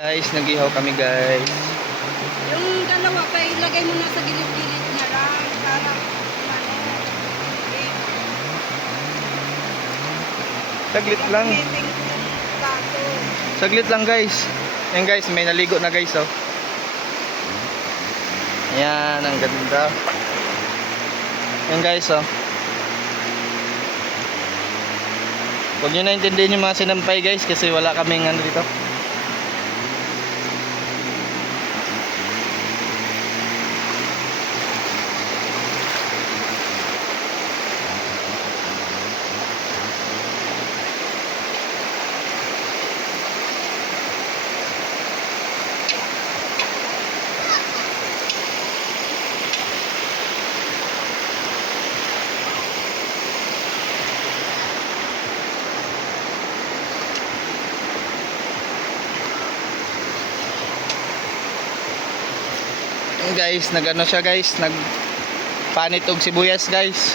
Guys, nag-ihaw kami guys. Yung dalawa pa ilagay mo na sa gilid-gilid niya lang para Saglit lang. gamitin ko yung baso. Saglit lang guys. Ayan guys, may naligo na guys oh. Ayan, ang ganda. Ayan guys oh. Huwag nyo naintindihin yung mga sinampay guys kasi wala kaming ano dito. Guys, nagano siya guys, nagpanit og sibuyas guys.